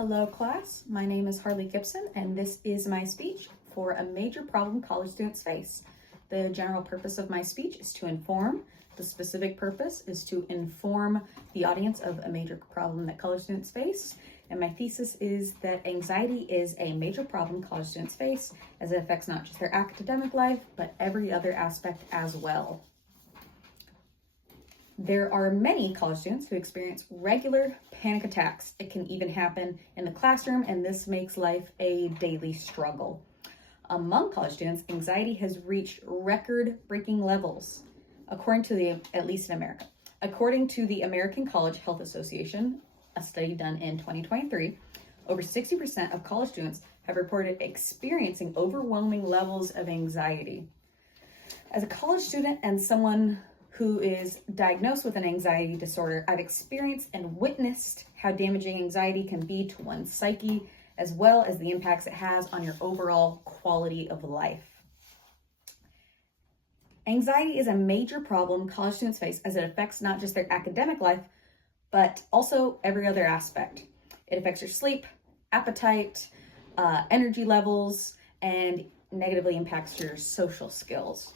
Hello class, my name is Harley Gibson and this is my speech for a major problem college students face. The general purpose of my speech is to inform. The specific purpose is to inform the audience of a major problem that college students face. And my thesis is that anxiety is a major problem college students face as it affects not just their academic life, but every other aspect as well. There are many college students who experience regular panic attacks. It can even happen in the classroom, and this makes life a daily struggle. Among college students, anxiety has reached record-breaking levels, at least in America. According to the American College Health Association, a study done in 2023, over 60% of college students have reported experiencing overwhelming levels of anxiety. As a college student and someone who is diagnosed with an anxiety disorder, I've experienced and witnessed how damaging anxiety can be to one's psyche, as well as the impacts it has on your overall quality of life. Anxiety is a major problem college students face as it affects not just their academic life, but also every other aspect. It affects your sleep, appetite, energy levels, and negatively impacts your social skills.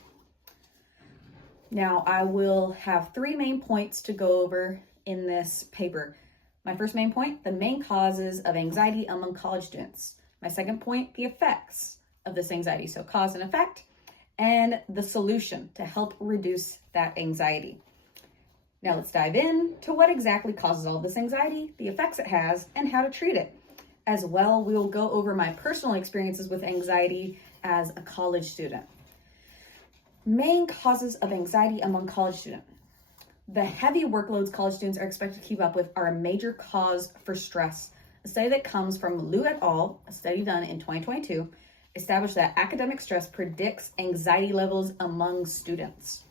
Now, I will have three main points to go over in this paper. My first main point, the main causes of anxiety among college students. My second point, the effects of this anxiety, so cause and effect, and the solution to help reduce that anxiety. Now let's dive in to what exactly causes all this anxiety, the effects it has, and how to treat it. As well, we'll go over my personal experiences with anxiety as a college student. Main causes of anxiety among college students. The heavy workloads college students are expected to keep up with are a major cause for stress. A study that comes from Liu et al., a study done in 2022, established that academic stress predicts anxiety levels among students.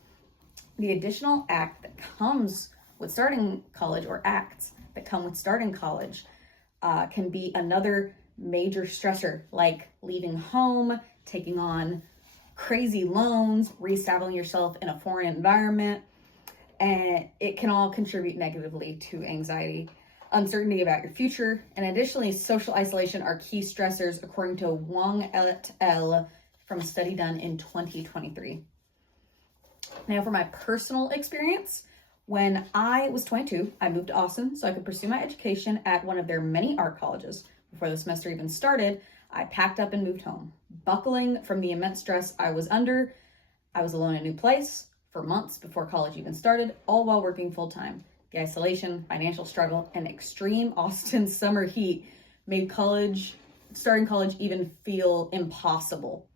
The additional act that comes with starting college, or acts that come with starting college, can be another major stressor, like leaving home, taking on crazy loans, reestablishing yourself in a foreign environment, and it can all contribute negatively to anxiety. Uncertainty about your future, and additionally, social isolation are key stressors according to Wang et al. From a study done in 2023. Now for my personal experience, when I was 22, I moved to Austin so I could pursue my education at one of their many art colleges. Before the semester even started, I packed up and moved home. Buckling from the immense stress I was under, I was alone in a new place for months before college even started, all while working full-time. The isolation, financial struggle, and extreme Austin summer heat made starting college even feel impossible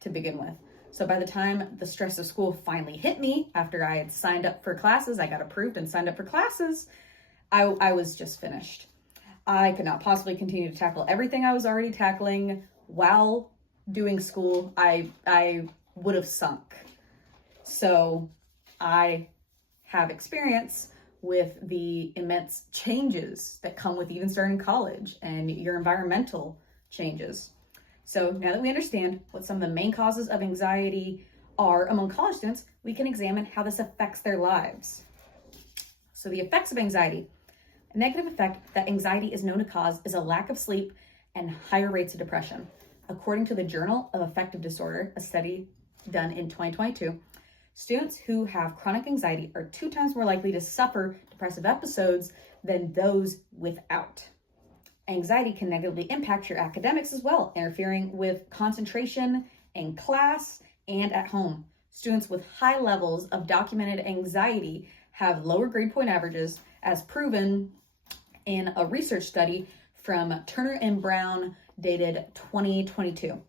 to begin with. So by the time the stress of school finally hit me, after I had signed up for classes, I got approved and signed up for classes, I was just finished. I could not possibly continue to tackle everything I was already tackling while doing school. I would have sunk. So I have experience with the immense changes that come with even starting college and your environmental changes. So now that we understand what some of the main causes of anxiety are among college students, we can examine how this affects their lives. So the effects of anxiety. A negative effect that anxiety is known to cause is a lack of sleep and higher rates of depression. According to the Journal of Affective Disorder, a study done in 2022, students who have chronic anxiety are 2 times more likely to suffer depressive episodes than those without. Anxiety can negatively impact your academics as well, interfering with concentration in class and at home. Students with high levels of documented anxiety have lower grade point averages, as proven in a research study from Turner and Brown dated 2022.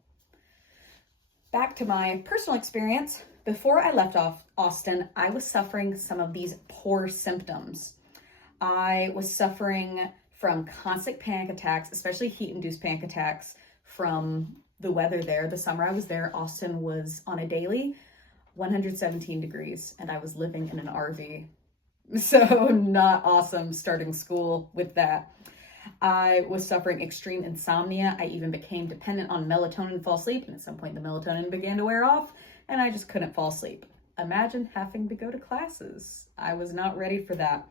Back to my personal experience. Before I left Austin, I was suffering some of these poor symptoms. I was suffering from constant panic attacks, especially heat-induced panic attacks from the weather there. The summer I was there, Austin was on a daily 117 degrees, and I was living in an RV. So not awesome starting school with that. I was suffering extreme insomnia. I even became dependent on melatonin to fall asleep, and at some point the melatonin began to wear off, and I just couldn't fall asleep. Imagine having to go to classes. I was not ready for that.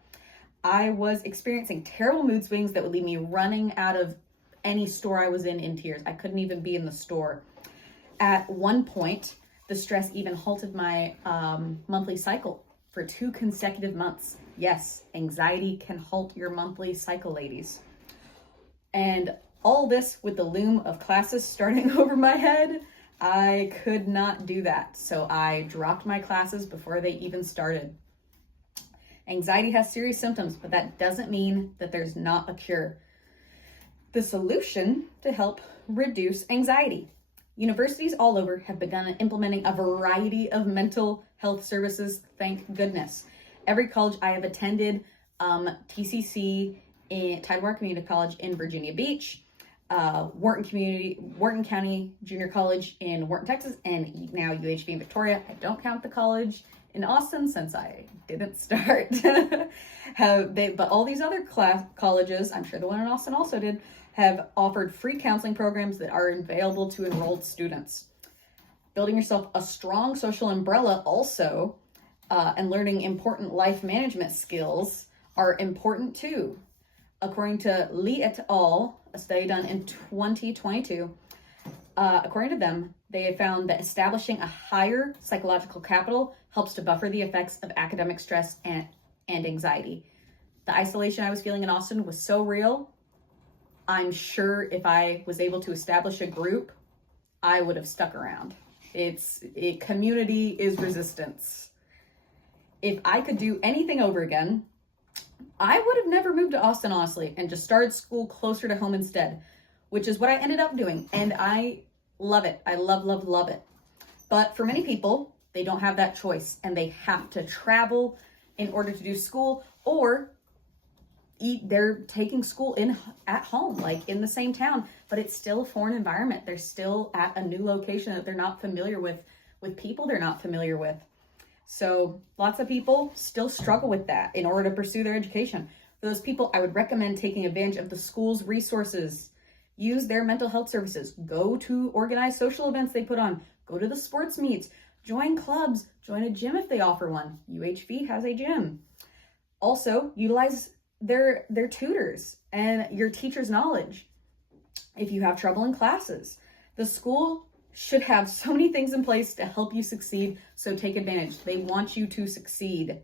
I was experiencing terrible mood swings that would leave me running out of any store I was in tears. I couldn't even be in the store. At one point, the stress even halted my monthly cycle for 2 consecutive months. Yes, anxiety can halt your monthly cycle, ladies. And all this with the loom of classes starting over my head, I could not do that. So I dropped my classes before they even started. Anxiety has serious symptoms, but that doesn't mean that there's not a cure. The solution to help reduce anxiety. Universities all over have begun implementing a variety of mental health services, thank goodness. Every college I have attended, TCC, in Tidewater Community College in Virginia Beach, Wharton County Junior College in Wharton, Texas, and now UHV in Victoria. I don't count the college in Austin since I didn't start. But all these other colleges, I'm sure the one in Austin also did, have offered free counseling programs that are available to enrolled students. Building yourself a strong social umbrella also, and learning important life management skills are important too. According to Lee et al., a study done in 2022, according to them, they have found that establishing a higher psychological capital helps to buffer the effects of academic stress and anxiety. The isolation I was feeling in Austin was so real. I'm sure if I was able to establish a group, I would have stuck around. Community is resistance. If I could do anything over again, I would have never moved to Austin, honestly, and just started school closer to home instead, which is what I ended up doing. And I love it. I love it. But for many people, they don't have that choice and they have to travel in order to do school, or they're taking school at home, like in the same town, but it's still a foreign environment. They're still at a new location that they're not familiar with people they're not familiar with. So lots of people still struggle with that in order to pursue their education. For those people, I would recommend taking advantage of the school's resources. Use their mental health services. Go to organized social events they put on. Go to the sports meets. Join clubs. Join a gym if they offer one. UHV has a gym. Also, utilize their tutors and your teacher's knowledge if you have trouble in classes. The school should have so many things in place to help you succeed, so take advantage. They want you to succeed.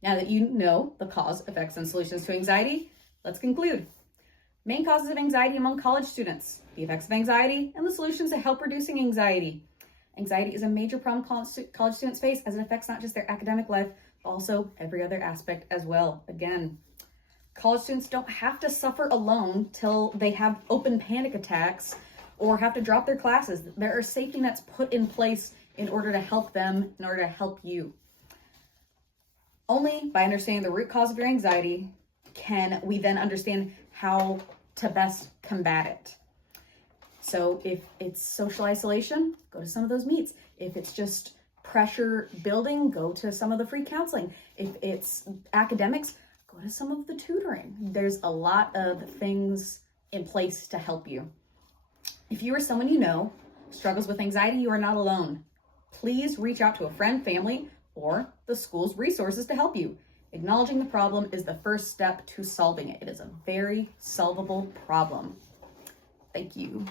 Now that you know the cause, effects, and solutions to anxiety, let's conclude. Main causes of anxiety among college students, the effects of anxiety, and the solutions to help reducing anxiety. Anxiety is a major problem college students face, as it affects not just their academic life, but also every other aspect as well. Again, college students don't have to suffer alone till they have open panic attacks or have to drop their classes. There are safety nets put in place in order to help them, in order to help you. Only by understanding the root cause of your anxiety can we then understand how to best combat it. So if it's social isolation, go to some of those meets. If it's just pressure building, go to some of the free counseling. If it's academics, go to some of the tutoring. There's a lot of things in place to help you. If you or someone you know struggles with anxiety, you are not alone. Please reach out to a friend, family, or the school's resources to help you. Acknowledging the problem is the first step to solving it. It is a very solvable problem. Thank you.